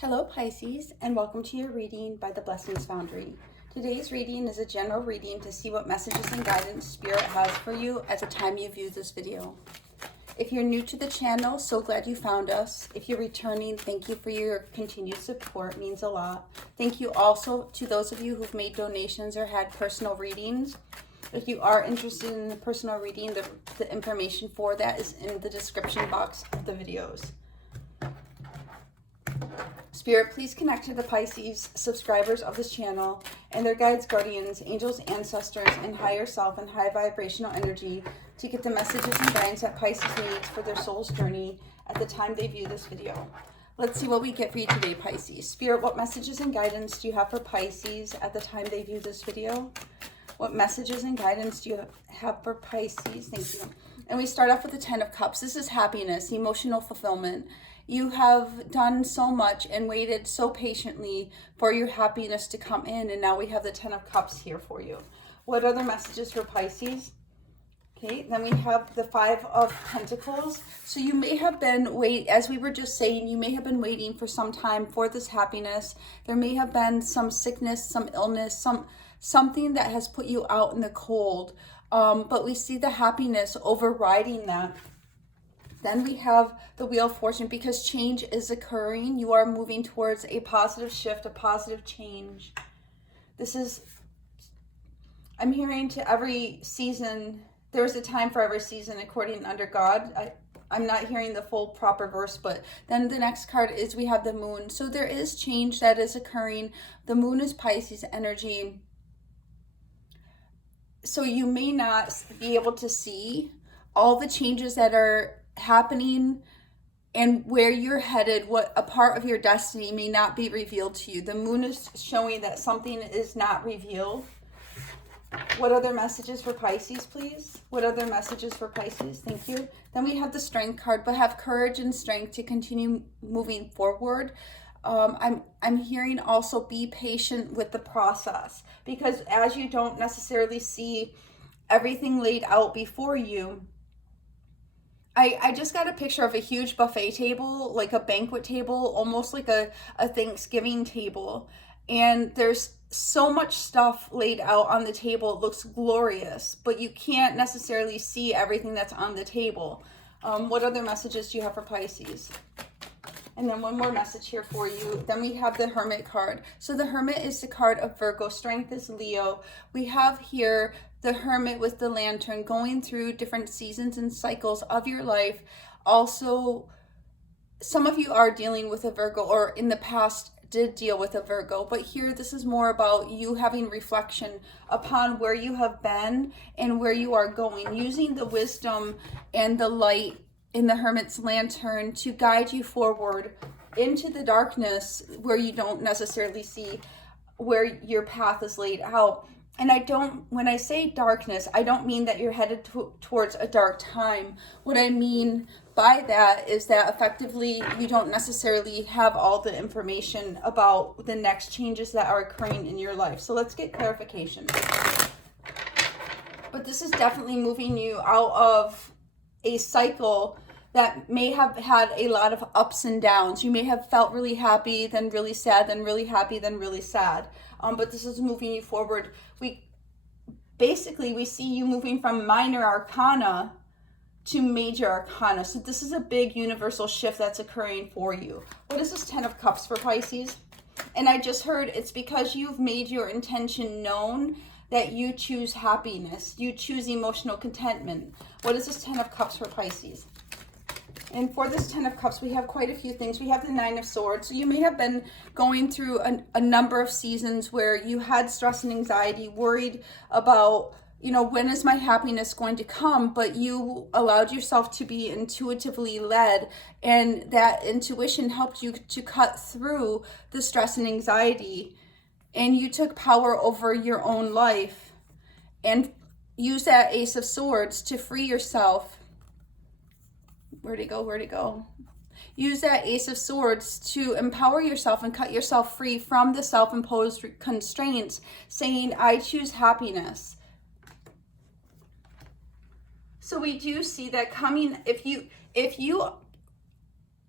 Hello Pisces, and welcome to your reading by the Blessings Foundry. Today's reading is a general reading to see what messages and guidance Spirit has for you at the time you view this video. If you're new to the channel, so glad you found us. If you're returning, thank you for your continued support, it means a lot. Thank you also to those of you who've made donations or had personal readings. If you are interested in a personal reading, the information for that is in the description box of the videos. Spirit, please connect to the Pisces subscribers of this channel and their guides, guardians, angels, ancestors, and higher self and high vibrational energy to get the messages and guidance that Pisces needs for their soul's journey at the time they view this video. Let's see what we get for you today, Pisces. Spirit, what messages and guidance do you have for Pisces at the time they view this video? What messages and guidance do you have for Pisces? Thank you. And we start off with the 10 of Cups. This is happiness, emotional fulfillment. You have done so much and waited so patiently for your happiness to come in, and now we have the 10 of Cups here for you. What other messages for Pisces? Okay, then we have the 5 of Pentacles. So you may have been as we were just saying, you may have been waiting for some time for this happiness. There may have been some sickness, some illness, something that has put you out in the cold. But we see the happiness overriding that. Then we have the Wheel of Fortune, because change is occurring. You are moving towards a positive shift, a positive change. I'm hearing to every season, there's a time for every season according under God. I'm not hearing the full proper verse, but then the next card is we have the Moon. So there is change that is occurring. The Moon is Pisces energy. So you may not be able to see all the changes that are happening and where you're headed. What a part of your destiny may not be revealed to you. The Moon is showing that something is not revealed. What other messages for Pisces, please? What other messages for Pisces? Thank you. Then we have the Strength card, but have courage and strength to continue moving forward. I'm hearing also be patient with the process, because as you don't necessarily see everything laid out before you, I just got a picture of a huge buffet table, like a banquet table, almost like a Thanksgiving table. And there's so much stuff laid out on the table. It looks glorious, but you can't necessarily see everything that's on the table. What other messages do you have for Pisces? And then one more message here for you. Then we have the Hermit card. So the Hermit is the card of Virgo. Strength is Leo. We have here the Hermit with the Lantern, going through different seasons and cycles of your life. Also, some of you are dealing with a Virgo, or in the past did deal with a Virgo, but here this is more about you having reflection upon where you have been and where you are going, using the wisdom and the light in the Hermit's Lantern to guide you forward into the darkness where you don't necessarily see where your path is laid out. And when I say darkness, I don't mean that you're headed towards a dark time. What I mean by that is that effectively you don't necessarily have all the information about the next changes that are occurring in your life. So let's get clarification. But this is definitely moving you out of a cycle that may have had a lot of ups and downs. You may have felt really happy, then really sad, then really happy, then really sad. But this is moving you forward. We see you moving from minor arcana to major arcana. So this is a big universal shift that's occurring for you. What is this 10 of Cups for Pisces? And I just heard it's because you've made your intention known that you choose happiness. You choose emotional contentment. What is this 10 of Cups for Pisces? And for this 10 of Cups, we have quite a few things. We have the 9 of Swords. So you may have been going through a number of seasons where you had stress and anxiety, worried about, when is my happiness going to come? But you allowed yourself to be intuitively led, and that intuition helped you to cut through the stress and anxiety. And you took power over your own life and use that Ace of Swords to free yourself. Where'd it go? Use that Ace of Swords to empower yourself and cut yourself free from the self-imposed constraints, saying, I choose happiness. So we do see that coming, if you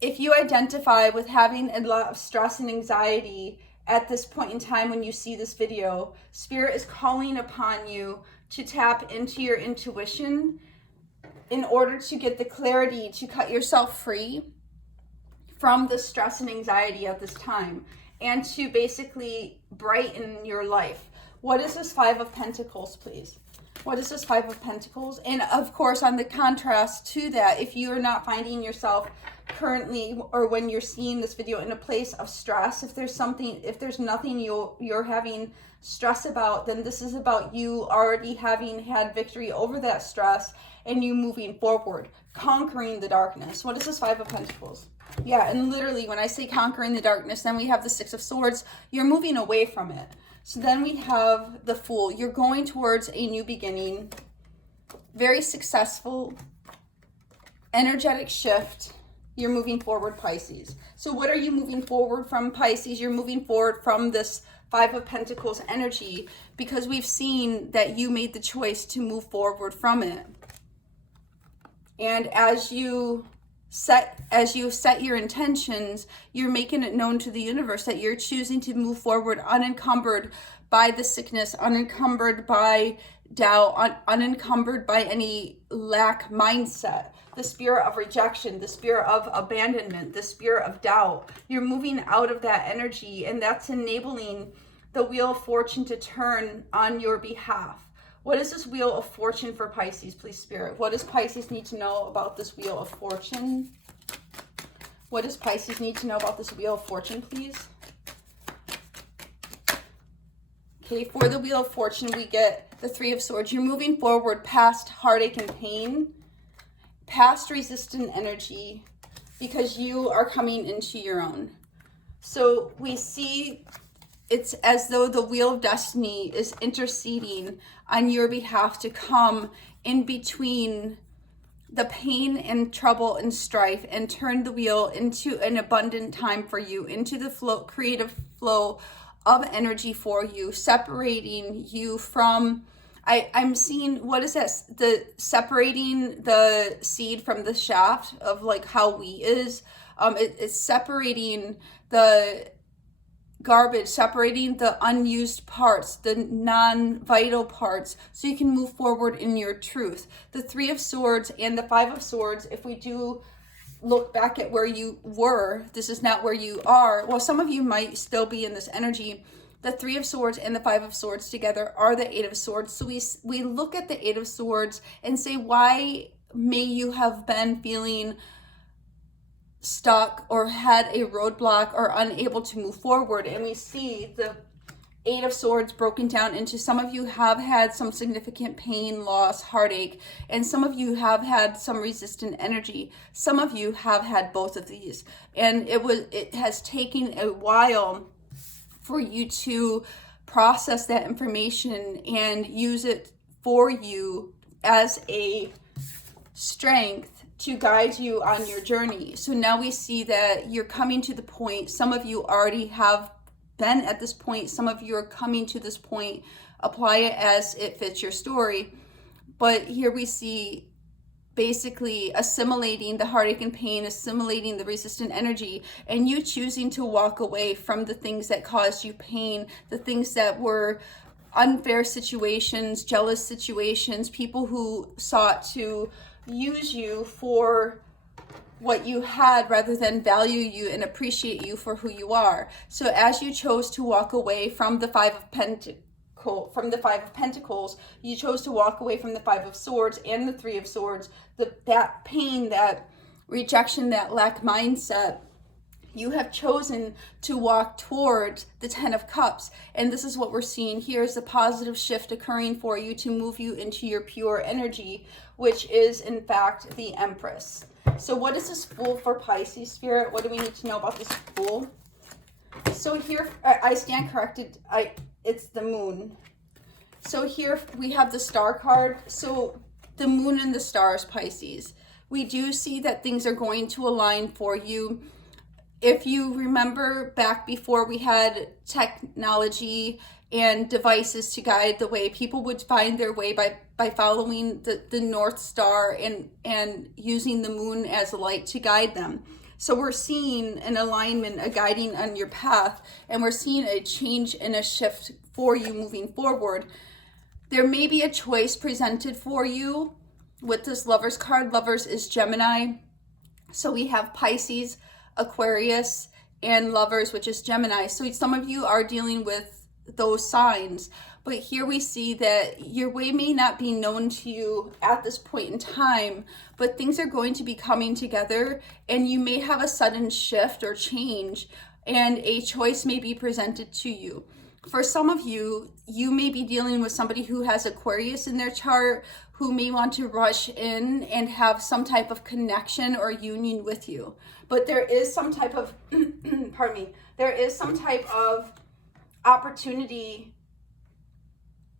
if you identify with having a lot of stress and anxiety at this point in time when you see this video, Spirit is calling upon you to tap into your intuition in order to get the clarity to cut yourself free from the stress and anxiety at this time, and to basically brighten your life. What is this Five of Pentacles, please? What is this Five of Pentacles? And of course, on the contrast to that, if you are not finding yourself currently, or when you're seeing this video, in a place of stress, if there's nothing you're having stress about, then this is about you already having had victory over that stress and you moving forward, conquering the darkness. What is this Five of Pentacles? Yeah, and literally when I say conquering the darkness, then we have the Six of Swords. You're moving away from it. So then we have the Fool. You're going towards a new beginning, very successful, energetic shift. You're moving forward, Pisces. So what are you moving forward from, Pisces? You're moving forward from this Five of Pentacles energy, because we've seen that you made the choice to move forward from it. And as you set your intentions, you're making it known to the universe that you're choosing to move forward unencumbered by the sickness, unencumbered by doubt, unencumbered by any lack mindset, the spirit of rejection, the spirit of abandonment, the spirit of doubt. You're moving out of that energy, and that's enabling the Wheel of Fortune to turn on your behalf. What is this Wheel of Fortune for Pisces, please, Spirit? What does Pisces need to know about this Wheel of Fortune? What does Pisces need to know about this Wheel of Fortune, please? Okay, for the Wheel of Fortune, we get the Three of Swords. You're moving forward past heartache and pain, past resistant energy, because you are coming into your own. So we see it's as though the Wheel of Destiny is interceding on your behalf to come in between the pain and trouble and strife and turn the wheel into an abundant time for you, into the flow, creative flow of energy for you, separating you from, I'm seeing, what is that? Separating the seed from the shaft of like how wheat is. It's separating the garbage, separating the unused parts, the non-vital parts, so you can move forward in your truth. The Three of Swords and the Five of Swords, if we do look back at where you were, this is not where you are. Well, some of you might still be in this energy. The Three of Swords and the Five of Swords together are the Eight of Swords. So we look at the Eight of Swords and say, why may you have been feeling stuck or had a roadblock or unable to move forward? And we see the Eight of Swords broken down into, some of you have had some significant pain, loss, heartache, and some of you have had some resistant energy. Some of you have had both of these, and it has taken a while for you to process that information and use it for you as a strength to guide you on your journey. So now we see that you're coming to the point. Some of you already have been at this point. Some of you are coming to this point. Apply it as it fits your story. But here we see basically assimilating the heartache and pain, assimilating the resistant energy, and you choosing to walk away from the things that caused you pain, the things that were unfair situations, jealous situations, people who sought to use you for what you had rather than value you and appreciate you for who you are. So as you chose to walk away from the Five of Pentacles, you chose to walk away from the Five of Swords and the Three of Swords, that pain, that rejection, that lack mindset. You have chosen to walk towards the Ten of Cups. And this is what we're seeing here, is a positive shift occurring for you to move you into your pure energy, which is in fact the Empress. So what is this Fool for Pisces, Spirit? What do we need to know about this Fool? So here, I stand corrected. It's the Moon. So here we have the Star card. So the Moon and the Stars, Pisces. We do see that things are going to align for you. If you remember back before we had technology and devices to guide the way, people would find their way by following the North Star and using the moon as a light to guide them. So we're seeing an alignment, a guiding on your path, and we're seeing a change and a shift for you moving forward. There may be a choice presented for you with this Lovers card. Lovers is Gemini. So we have Pisces, Aquarius, and Lovers, which is Gemini. So some of you are dealing with those signs. But here we see that your way may not be known to you at this point in time, but things are going to be coming together, and you may have a sudden shift or change, and a choice may be presented to you. For some of you, you may be dealing with somebody who has Aquarius in their chart, who may want to rush in and have some type of connection or union with you. But there is some type of, pardon me, there is some type of opportunity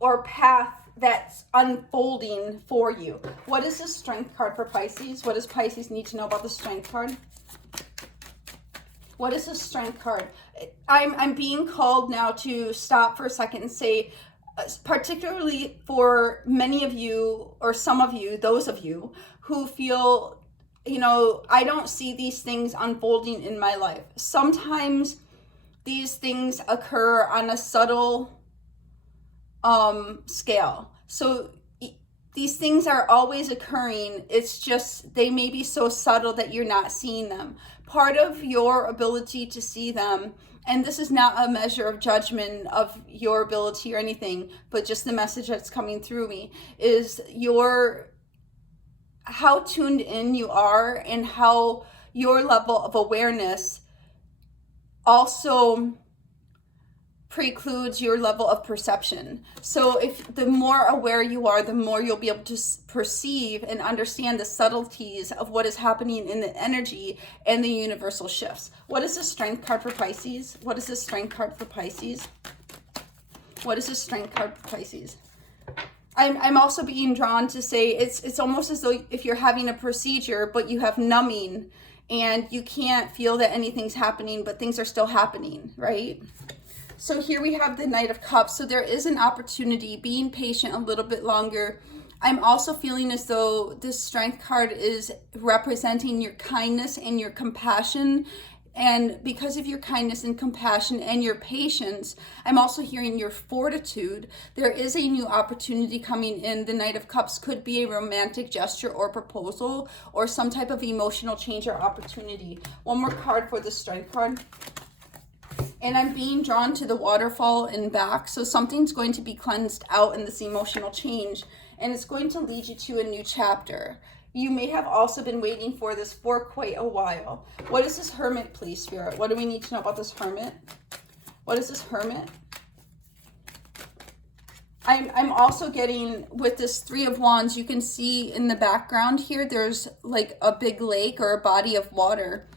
or path that's unfolding for you. What is the Strength card for Pisces? What does Pisces need to know about the Strength card? What is the Strength card? I'm being called now to stop for a second and say, particularly for many of you, or some of you, those of you who feel, I don't see these things unfolding in my life. Sometimes these things occur on a subtle scale. So these things are always occurring. It's just they may be so subtle that you're not seeing them. Part of your ability to see them, and this is not a measure of judgment of your ability or anything, but just the message that's coming through me, is how tuned in you are, and how your level of awareness also precludes your level of perception. So if the more aware you are, the more you'll be able to perceive and understand the subtleties of what is happening in the energy and the universal shifts. What is the Strength card for Pisces? What is the Strength card for Pisces? What is the Strength card for Pisces? I'm also being drawn to say it's almost as though if you're having a procedure, but you have numbing and you can't feel that anything's happening, but things are still happening, right? So here we have the Knight of Cups. So there is an opportunity, being patient a little bit longer. I'm also feeling as though this Strength card is representing your kindness and your compassion. And because of your kindness and compassion and your patience, I'm also hearing your fortitude. There is a new opportunity coming in. The Knight of Cups could be a romantic gesture or proposal, or some type of emotional change or opportunity. One more card for the Strength card. And I'm being drawn to the waterfall and back. So something's going to be cleansed out in this emotional change, and it's going to lead you to a new chapter. You may have also been waiting for this for quite a while. What is this Hermit, please, Spirit? What do we need to know about this Hermit? What is this Hermit? I'm also getting, with this Three of Wands, you can see in the background here, there's like a big lake or a body of water.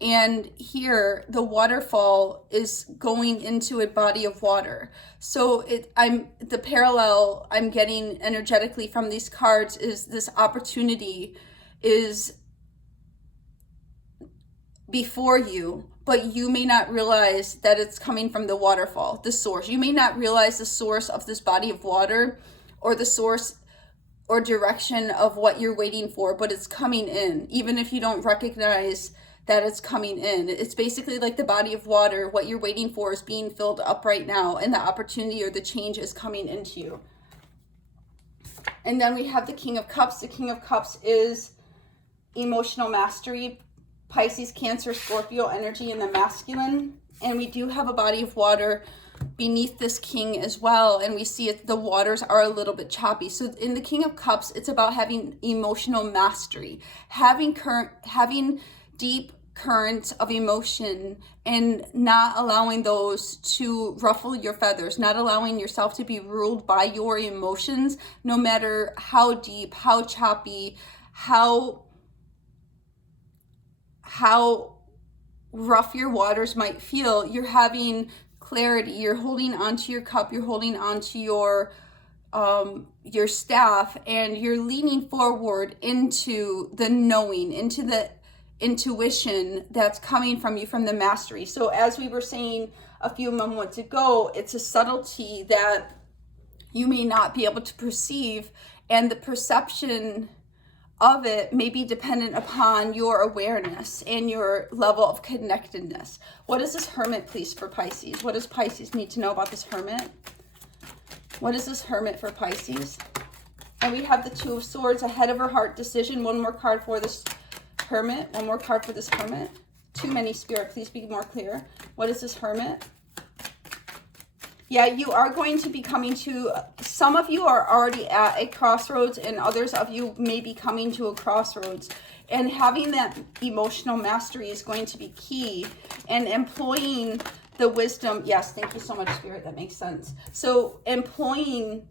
And here the waterfall is going into a body of water. So the parallel I'm getting energetically from these cards is this opportunity is before you, but you may not realize that it's coming from the waterfall, the source. You may not realize the source of this body of water, or the source or direction of what you're waiting for, but it's coming in, even if you don't recognize that it's coming in. It's basically like the body of water. What you're waiting for is being filled up right now, and the opportunity or the change is coming into you. And then we have the King of Cups. The King of Cups is emotional mastery, Pisces, Cancer, Scorpio energy in the masculine. And we do have a body of water beneath this king as well, and we see the waters are a little bit choppy. So in the King of Cups, it's about having emotional mastery, having deep currents of emotion, and not allowing those to ruffle your feathers, not allowing yourself to be ruled by your emotions, no matter how deep, how choppy, how rough your waters might feel. You're having clarity, you're holding onto your cup, you're holding onto your staff, and you're leaning forward into the knowing, into the intuition that's coming from you, from the mastery. So as we were saying a few moments ago, it's a subtlety that you may not be able to perceive, and the perception of it may be dependent upon your awareness and your level of connectedness. What is this Hermit, please, for Pisces? What does Pisces need to know about this Hermit? What is this Hermit for Pisces? And we have the Two of Swords, a head over heart decision. One more card for this Hermit. One more card for this Hermit. Too many, Spirit. Please be more clear. What is this Hermit? Yeah, you are going to be coming to, some of you are already at a crossroads, and others of you may be coming to a crossroads. And having that emotional mastery is going to be key. And employing the wisdom. Yes, thank you so much, Spirit. That makes sense. So employing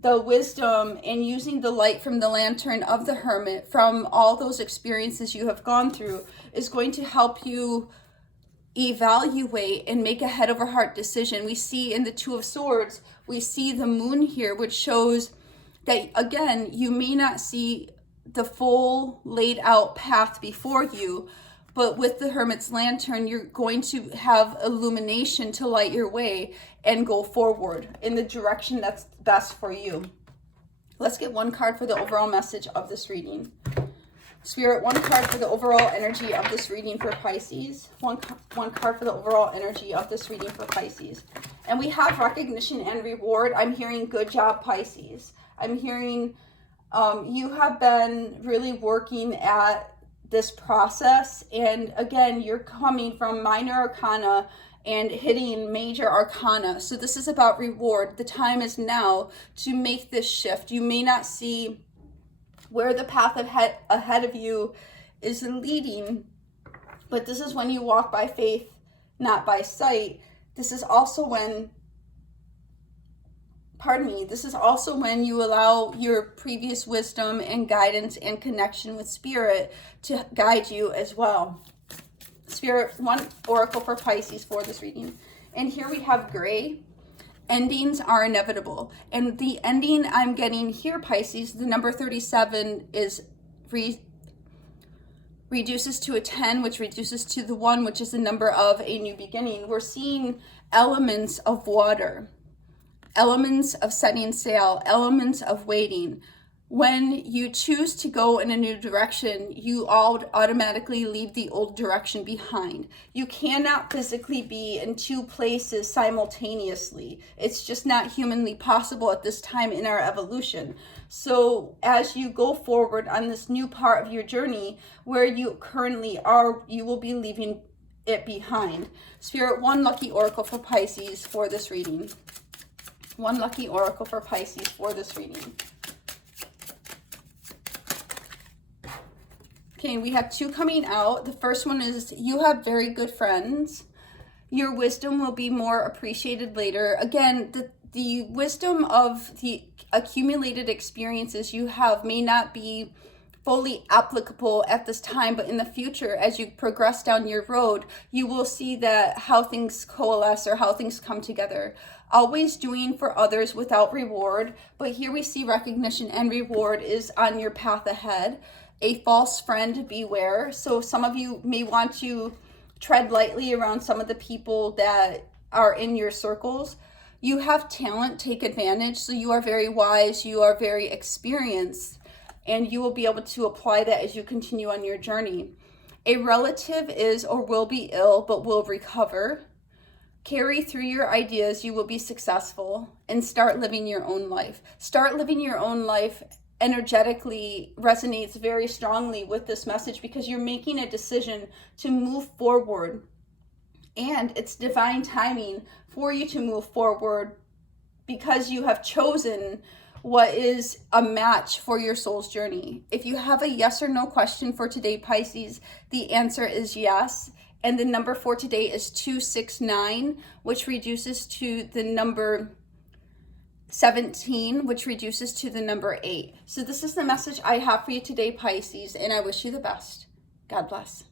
the wisdom and using the light from the lantern of the Hermit from all those experiences you have gone through is going to help you evaluate and make a head over heart decision. We see in the Two of Swords, we see the moon here, which shows that, again, you may not see the full laid out path before you, but with the Hermit's lantern, you're going to have illumination to light your way and go forward in the direction that's best for you. Let's get one card for the overall message of this reading. Spirit, one card for the overall energy of this reading for Pisces. One card for the overall energy of this reading for Pisces. And we have recognition and reward. I'm hearing good job, Pisces. I'm hearing you have been really working at this process. And again, you're coming from minor arcana and hitting major arcana. So this is about reward. The time is now to make this shift. You may not see where the path ahead of you is leading, but this is when you walk by faith, not by sight. This is also when, this is also when you allow your previous wisdom and guidance and connection with Spirit to guide you as well. Spirit, one oracle for Pisces for this reading. And here we have gray. Endings are inevitable. And the ending I'm getting here, Pisces, the number 37 is reduces to a 10, which reduces to the 1, which is the number of a new beginning. We're seeing elements of water, elements of setting sail, elements of waiting. When you choose to go in a new direction, you automatically leave the old direction behind. You cannot physically be in two places simultaneously. It's just not humanly possible at this time in our evolution. So as you go forward on this new part of your journey, where you currently are, you will be leaving it behind. Spirit, one lucky oracle for Pisces for this reading. One lucky oracle for Pisces for this reading. Okay, we have two coming out. The first one is you have very good friends. Your wisdom will be more appreciated later. Again, the wisdom of the accumulated experiences you have may not be fully applicable at this time, but in the future, as you progress down your road, you will see that how things coalesce or how things come together. Always doing for others without reward, but here we see recognition and reward is on your path ahead. A false friend, beware. So some of you may want to tread lightly around some of the people that are in your circles. You have talent, take advantage. So you are very wise, you are very experienced, and you will be able to apply that as you continue on your journey. A relative is or will be ill, but will recover. Carry through your ideas, you will be successful, and start living your own life. Start living your own life energetically resonates very strongly with this message because you're making a decision to move forward, and it's divine timing for you to move forward because you have chosen what is a match for your soul's journey. If you have a yes or no question for today, Pisces, the answer is yes. And the number for today is 269, which reduces to the number 17, which reduces to the number 8. So this is the message I have for you today, Pisces, and I wish you the best. God bless.